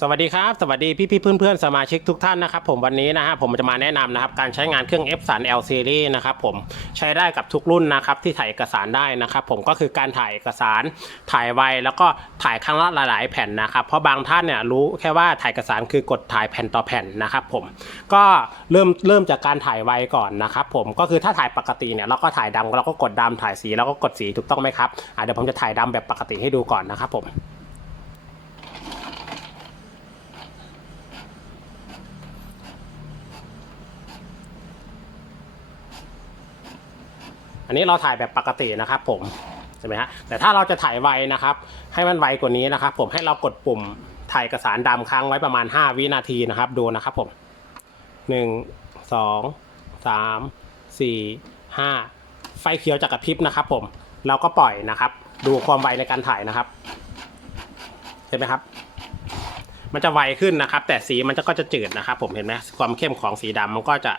สวัสดีครับ สวัสดีพี่พี่เพื่อนเพื่อนสมาชิกทุกท่านนะครับผมวันนี้นะฮะผมจะมาแนะนำนะครับการใช้งานเครื่อง F 3 L Series นะครับผมใช้ได้กับทุกรุ่นนะครับที่ถ่ายเอกสารได้นะครับผมก็คือการถ่ายเอกสารถ่ายไวแล้วก็ถ่ายครั้งละหลายๆ แผ่นนะครับเพราะบางท่านเนี่ยรู้แค่ว่าถ่ายเอกสารคือกดถ่ายแผ่นต่อแผ่นนะครับผมก็เริ่มเริ่มจากการถ่ายไวก่อนนะครับผมก็คือถ้าถ่ายปกติเนี่ยเราก็ถ่ายดำเราก็กดดำถ่ายสีแล้วก็กดสีถูกต้องไหมครับเดี๋ยวผมจะถ่ายดำแบบปกติให้ดูก่อนนะครับผม อันนี้เราถ่ายแบบปกตินะครับผมใช่ไหมฮะแต่ถ้าเราจะถ่ายไวนะครับ ให้มันไวกว่านี้นะครับ ผมให้เรากดปุ่มถ่ายเอกสารดำค้างไว้ประมาณ 5 วินาทีนะครับ ดูนะครับผม 1 2 3 4 5 ไฟเขียวจะกระพริบนะครับ ผมเราก็ปล่อยนะครับ ดูความไวในการถ่ายนะครับเห็นไหมครับ มันจะไวขึ้นนะครับ แต่สีมันจะก็จะจืดนะครับ ผมเห็นไหมความเข้มของสีดำมันก็จะ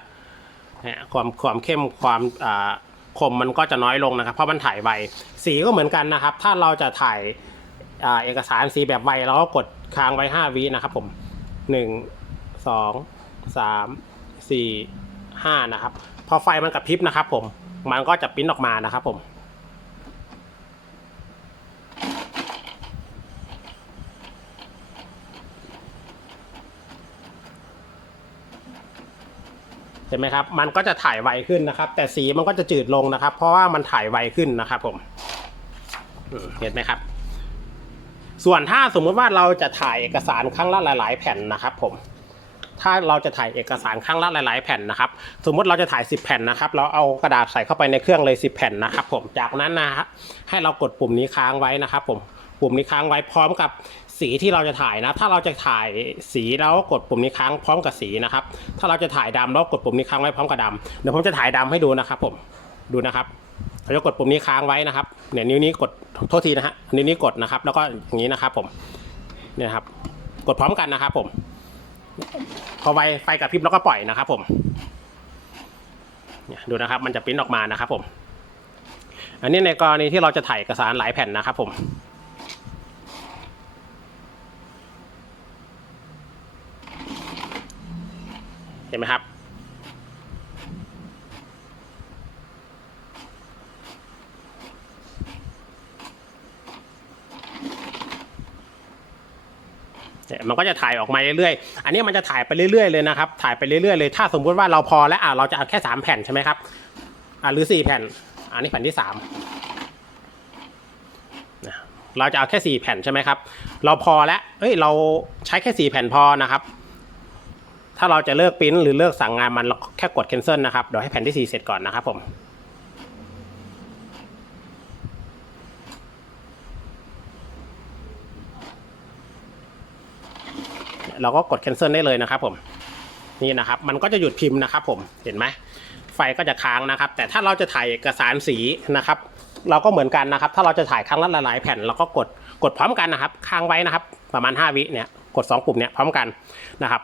ความความเข้มความอ่า คมมันก็จะน้อยลงนะครับ เพราะมันถ่ายไว สีก็เหมือนกันนะครับ ถ้าเราจะถ่ายอเอกสารสีแบบไวเราก็กดค้างไว้ 5 วินะครับผม1 2 3 4 5นะครับ พอไฟมันกระพริบนะครับผม มันก็จะปริ้นออกมานะครับผม ห็นไหมครับมันก็จะถ่ายไวขึ้นนะครับ แต่สีมันก็จะจืดลงนะครับ เพราะว่ามันถ่ายไวขึ้นนะครับผมเห็นไหมครับ ส่วนถ้าสมมติว่าเราจะถ่ายเอกสารครั้งละหลาย ๆ แผ่นนะครับผมถ้าเราจะถ่ายเอกสารครั้งละหลาย ๆ แผ่นนะครับ สมมติเราจะถ่าย 10 แผ่นนะครับ เราเอากระดาษใส่เข้าไปในเครื่องเลย 10 แผ่นนะครับ ผม จากนั้นนะฮะให้เรากดปุ่มนี้ค้างไว้นะครับ ผม ปุ่มนี้ค้างไว้พร้อมกับ สีที่เราจะถ่ายนะ ถ้าเราจะถ่ายสีแล้วกดปุ่มนี้ค้างพร้อมกับสีนะครับ ถ้าเราจะถ่ายดำแล้วกดปุ่มนี้ค้างไว้พร้อมกับดำเดี๋ยวผมจะถ่ายดำให้ดูนะครับ ผมดูนะครับเราจะกดปุ่มนี้ค้างไว้นะครับเนี่ยนิ้วนี้กดโทษทีนะฮะนิ้วนี้กดนะครับ แล้วก็อย่างนี้นะครับ ผมเนี่ยครับ กดพร้อมกันนะครับ ผม พอไฟไฟกระพริบแล้วก็ปล่อยนะครับ ผมเนี่ยดูนะครับ มันจะปริ้นออกมานะครับ ผม อันนี้ในกรณีที่เราจะถ่ายเอกสารหลายแผ่นนะครับ ผม ห็นไหมครับเนี่ยมันก็จะถ่ายออกมาเรื่อยๆ อันนี้มันจะถ่ายไปเรื่อยๆเลยนะครับ ถ่ายไปเรื่อยๆเลย ถ้าสมมุติว่าเราพอแล้วอะเราจะเอาแค่สามแผ่นใช่ไหมครับ อะหรือสี่แผ่น อันนี้แผ่นที่สามนะเราจะเอาแค่สี่แผ่นใช่ไหมครับ เราพอแล้วเอ้ย เราใช้แค่สี่แผ่นพอนะครับ ถ้าเราจะเลิกปริ้นหรือเลิกสั่งงานมันเราแค่กด cancel นะครับ เดี๋ยวให้แผ่นที่สีเสร็จก่อนนะครับผมเราก็กด cancel ได้เลยนะครับผมนี่นะครับ มันก็จะหยุดพิมพ์นะครับผมเห็นไหมไฟก็จะค้างนะครับ แต่ถ้าเราจะถ่ายเอกสารสีนะครับ เราก็เหมือนกันนะครับ ถ้าเราจะถ่ายครั้งละหลายแผ่นเราก็กดกดพร้อมกันนะครับ ค้างไว้นะครับ ประมาณ 5 วิเนี่ยกด2ปุ่มเนี่ยพร้อมกันนะครับ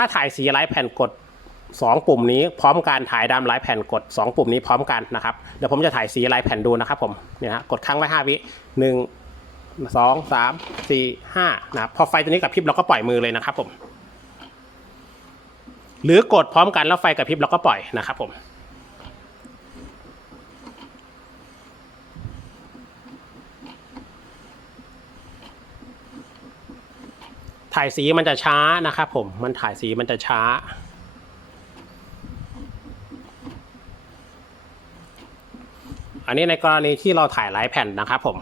ถ้าถ่ายสีไลท์แผ่นกด 2 ปุ่มนี้พร้อมกันถ่ายดำไลท์แผ่นกด 2 ปุ่มนี้พร้อมกันนะครับเดี๋ยวผมจะถ่ายสีไลท์แผ่นดูนะครับผมเนี่ยฮะกดค้างไว้5วิหนึ่งสองสามสี่ห้านะครับพอไฟตัวนี้กระพริบเราก็ปล่อยมือเลยนะครับผมหรือกดพร้อมกันแล้วไฟกระพริบเราก็ปล่อยนะครับผม ถ่ายสีมันจะช้านะครับผมมันถ่ายสีมันจะช้า อันนี้ในกรณีที่เราถ่ายหลายแผ่นนะครับผม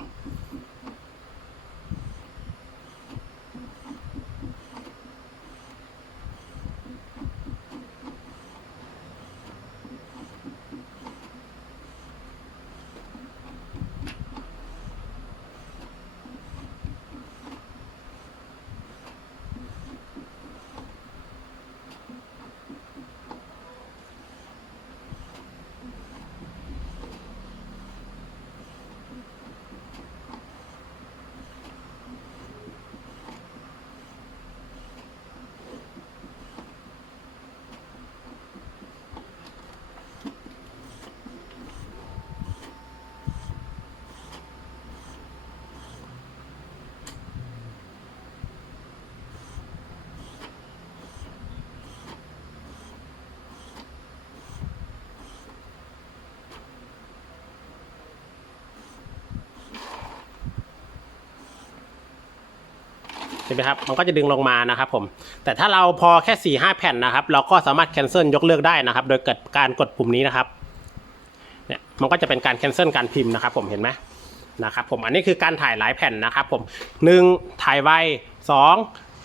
ใช่ไหมครับมันก็จะดึงลงมานะครับผมแต่ถ้าเราพอแค่4ี่ห้าแผ่นนะครับ เราก็สามารถ cancel ยกเลิกได้นะครับ โดยเกิดการกดปุ่มนี้นะครับเนี่ยมันก็จะเป็นการ cancel การพิมพ์นะครับ ผมเห็นไหมนะครับผมอันนี้คือการถ่ายหลายแผ่นนะครับ ผมหนึ่งถ่ายไวสอง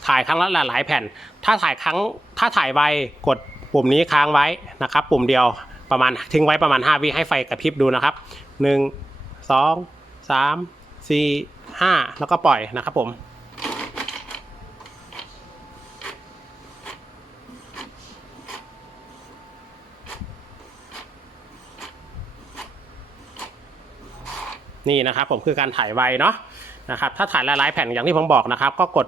ถ่ายครั้งละหลายแผ่น ถ้าถ่ายครั้งถ้าถ่ายไวกดปุ่มนี้ค้างไว้นะครับ ปุ่มเดียวประมาณทิ้งไว้ประมาณ 5 วิให้ไฟกระพริบดูนะครับหนึ่งสองสามสี่ห้าแล้วก็ปล่อยนะครับผม นี่นะครับผมคือการถ่ายไวเนาะนะครับถ้าถ่ายหลายๆแผ่นอย่างที่ผมบอกนะครับ ก็กด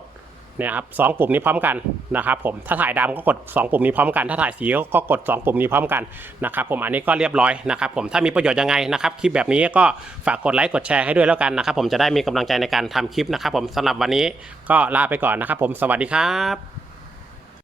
เนี่ยครับสองปุ่มนี้พร้อมกันนะครับผมถ้าถ่ายดำก็กด 2 ปุ่มนี้พร้อมกัน ถ้าถ่ายสีก็กด 2 ปุ่มนี้พร้อมกันนะครับผมอันนี้ก็เรียบร้อยนะครับผมถ้ามีประโยชน์ยังไงนะครับคลิปแบบนี้ก็ฝากกดไลค์กดแชร์ให้ด้วยแล้วกันนะครับผมจะได้มีกำลังใจในการทำคลิปนะครับผมสำหรับวันนี้ก็ลาไปก่อนนะครับผมสวัสดีครับ